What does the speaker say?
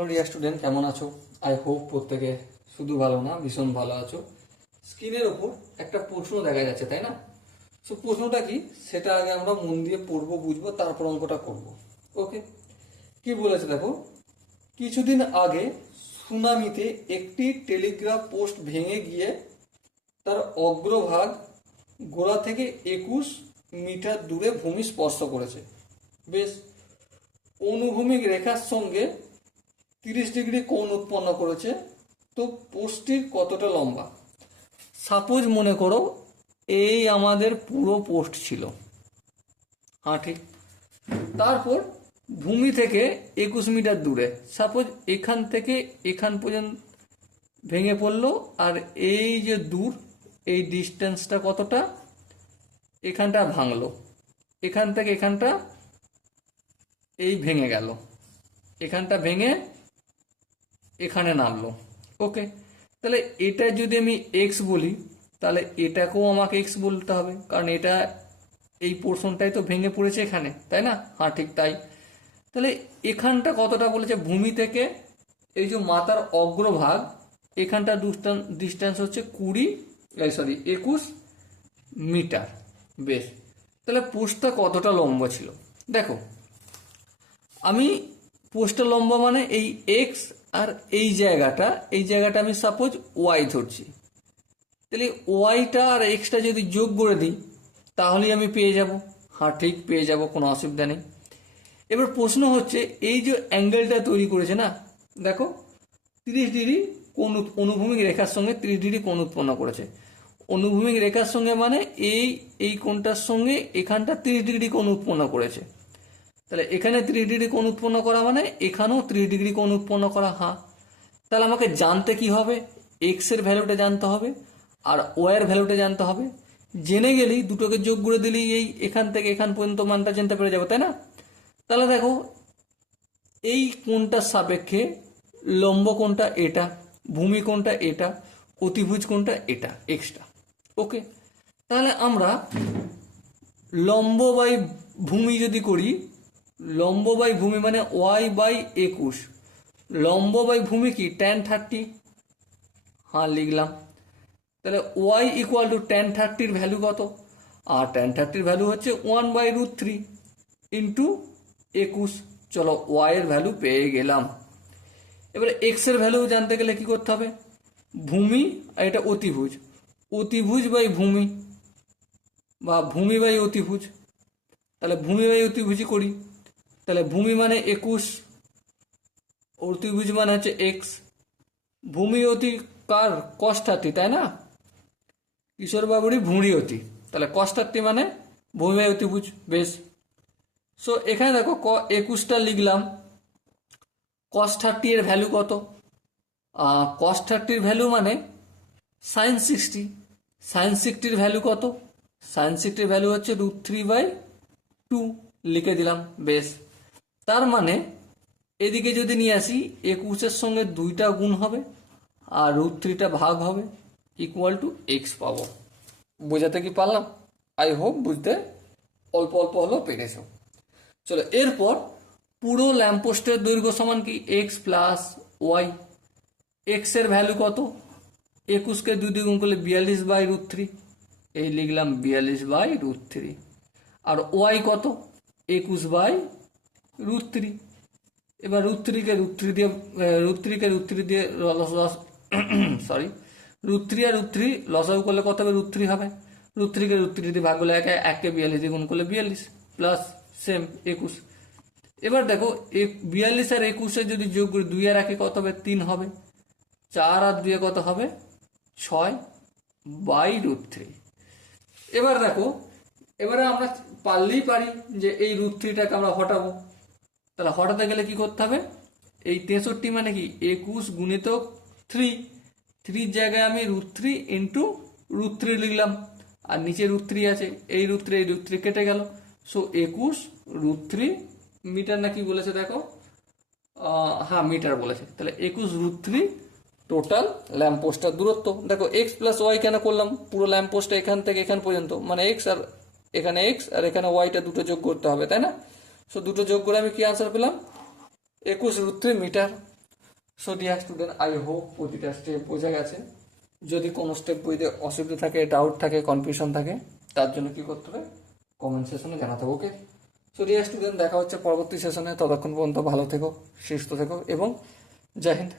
Hello dear student, কেমন আছো? I hope প্রত্যেকে শুধু ভালো না, ভীষণ ভালো আছো। স্ক্রিনের ওপর একটা প্রশ্ন দেখা যাচ্ছে, তাই না? সো প্রশ্নটা কি সেটা আগে আমরা মন দিয়ে পড়বো, বুঝবো, তারপর অঙ্কটা করব। ওকে, কি বলেছে দেখো। কিছুদিন আগে সুনামিতে একটি টেলিগ্রাফ পোস্ট ভেঙে গিয়ে তার অগ্রভাগ গোড়া থেকে 21 মিটার দূরে ভূমি স্পর্শ করেছে। বেশ, অনুভূমিক রেখার সঙ্গে 30 ডিগ্রি কোণ উৎপন্ন করেছে। তো পোস্টটির কতটা লম্বা? সাপোজ মনে করো এই আমাদের পুরো পোস্ট ছিল। হ্যাঁ, ঠিক। তারপর ভূমি থেকে 21 মিটার দূরে, সাপোজ এখান থেকে এখান পর্যন্ত ভেঙে পড়লো। আর এই যে দূর, এই ডিস্টেন্সটা কতটা? এখানটা ভাঙলো, এখান থেকে এখানটা এই ভেঙে গেল, এখানটা ভেঙে এখানে নামলো। ওকে, তাহলে এটা যদি আমি এক্স বলি, তাহলে এটাকেও আমাকে এক্স বলতে হবে, কারণ এটা এই পোর্শনটাই তো ভেঙে পড়েছে এখানে, তাই না? হ্যাঁ, ঠিক তাই। তাহলে এখানটা কতটা বলেছে? ভূমি থেকে এই যে মাথার অগ্রভাগ, এখানটা ডিস্টেন্স হচ্ছে 21 মিটার। বেশ, তাহলে পোস্টটা কতটা লম্বা ছিল? দেখো, আমি পোস্টের লম্বা মানে এই এক্স, আর এই জায়গাটা আমি সাপোজ ওয়াই ধরছি। তাহলে ওয়াইটা আর এক্সটা যদি যোগ করে দিই তাহলেই আমি পেয়ে যাব। হ্যাঁ, ঠিক, পেয়ে যাব, কোনো অসুবিধা নেই। এবার প্রশ্ন হচ্ছে, এই যে অ্যাঙ্গেলটা তৈরি করেছে না, দেখো 30 ডিগ্রি কোণ, অনুভূমিক রেখার সঙ্গে 30 ডিগ্রি কোণ উৎপন্ন করেছে। অনুভূমিক রেখার সঙ্গে মানে এই কোণটার সঙ্গে এখানটা 30 ডিগ্রি কোণ উৎপন্ন করেছে। তাহলে এখানে 30 ডিগ্রি কোণ উৎপন্ন করা মানে এখানেও 30 ডিগ্রি কোণ উৎপন্ন করা। হ্যাঁ, তাহলে আমাকে জানতে কি হবে? এক্স এর ভ্যালুটা জানতে হবে আর ওয়াই এর ভ্যালুটা জানতে হবে। জেনে গেলেই দুটোকে যোগ করে দিলেই এই এখান থেকে এখান পর্যন্ত মানটা জানতে পেরে যাবো, তাই না? তাহলে দেখো, এই কোণটার সাপেক্ষে লম্ব কোণটা এটা, ভূমি কোণটা এটা, অতিভুজ কোণটা এটা, এক্সটা। ওকে, তাহলে আমরা লম্ব বাই ভূমি যদি করি, লম্ব বাই ভূমি মানে ওয়াই বাই 21, লম্ব বাই ভূমি কি tan30। হ্যাঁ, লিখলাম। তাহলে Y equal to tan30 value কত? আর tan30 ভ্যালু হচ্ছে 1/√3 ইন্টু 21। চলো, ওয়াই এর ভ্যালু পেয়ে গেলাম। এবারে এক্স এর ভ্যালু জানতে গেলে কি করতে হবে? ভূমি আর এটা অতিভুজ, অতিভুজ বাই ভূমি বা ভূমি বাই অতিভুজ। তাহলে ভূমি বাই অতিভুজই করি। তাহলে ভূমি মানে 21, অতিভুজ মানে হচ্ছে এক্স। ভূমি অতি কার? cos30, তাই না? কিশোর বাবুরই ভূমি অতি, তাহলে cos30 মানে ভূমি বাই অতিভুজ। বেশ, সো এখানে দেখো 21টা লিখলাম। cos30 এর ভ্যালু কত? cos30 এর ভ্যালু মানে sin60। sin60 এর ভ্যালু কত? sin60 এর ভ্যালু হচ্ছে √3/2, লিখে দিলাম। বেশ, তার মানে এদিকে যদি নিয়ে আসি, 21-এর সঙ্গে 2টা গুণ হবে আর √3টা ভাগ হবে, ইকুয়াল টু এক্স পাবো। বোঝাতে কি পারলাম? আই হোপ বুঝতে অল্প অল্প হলেও পেরেছো। চলো, এরপর পুরো ল্যাম্পপোস্টের দৈর্ঘ্য সমান কি? X plus Y. এক্স এর ভ্যালু কত? 21কে 2 দিয়ে গুণ করলে 42/√3, এই লিখলাম 42/√3। আর ওয়াই কত? 21/√3। এবার √3 দিয়ে সরি, √3 আর √3 লসাগু করলে কত হবে? √3 হবে। √3 দিয়ে ভাগ করলে এককে 42 দিয়ে গুণ করলে 42 প্লাস সেম 21। এবার দেখো, 42 আর 21 যদি যোগ করি, 2 আর 1 কত হবে? 3 হবে। 4 আর 2 কত হবে? 6/√3। এবার দেখো, এবারে আমরা পারলেই পারি যে এই √3টাকে আমরা হটাবো। তাহলে হটাতে গেলে কি করতে হবে? এই 63 মানে কি 21 গুণিতক 3, 3 জায়গায় আমি √3 ইন্টু √3 লিখলাম, আর নিচে √3 আছে, এই √3 কেটে গেল। সো 21√3 মিটার না কি বলেছে দেখো? হ্যাঁ, মিটার বলেছে। তাহলে 21√3 টোটাল ল্যাম্পপোস্টার দূরত্ব। দেখো, এক্স প্লাস ওয়াই কেন করলাম? পুরো ল্যাম্পপোস্টটা এখান থেকে এখান পর্যন্ত মানে এক্স, আর এখানে ওয়াইটা দুটো যোগ করতে হবে, তাই না? সো দুটো যোগ করে আমি কি আনসার পেলাম? 21√3 metre. So dear student, I hope প্রতিটা স্টেপ বোঝা গেছে। যদি কোনো স্টেপ বইতে অসুবিধা থাকে, ডাউট থাকে, কনফিউশন থাকে, তার জন্য কি করতে হবে, কমেন্ট সেশনে জানাতে হবে। ওকে, সো ডিয়ার স্টুডেন্ট, দেখা হচ্ছে পরবর্তী সেশনে। ততক্ষণ পর্যন্ত ভালো থেকো, সুস্থ থেকো এবং জয় হিন্দ।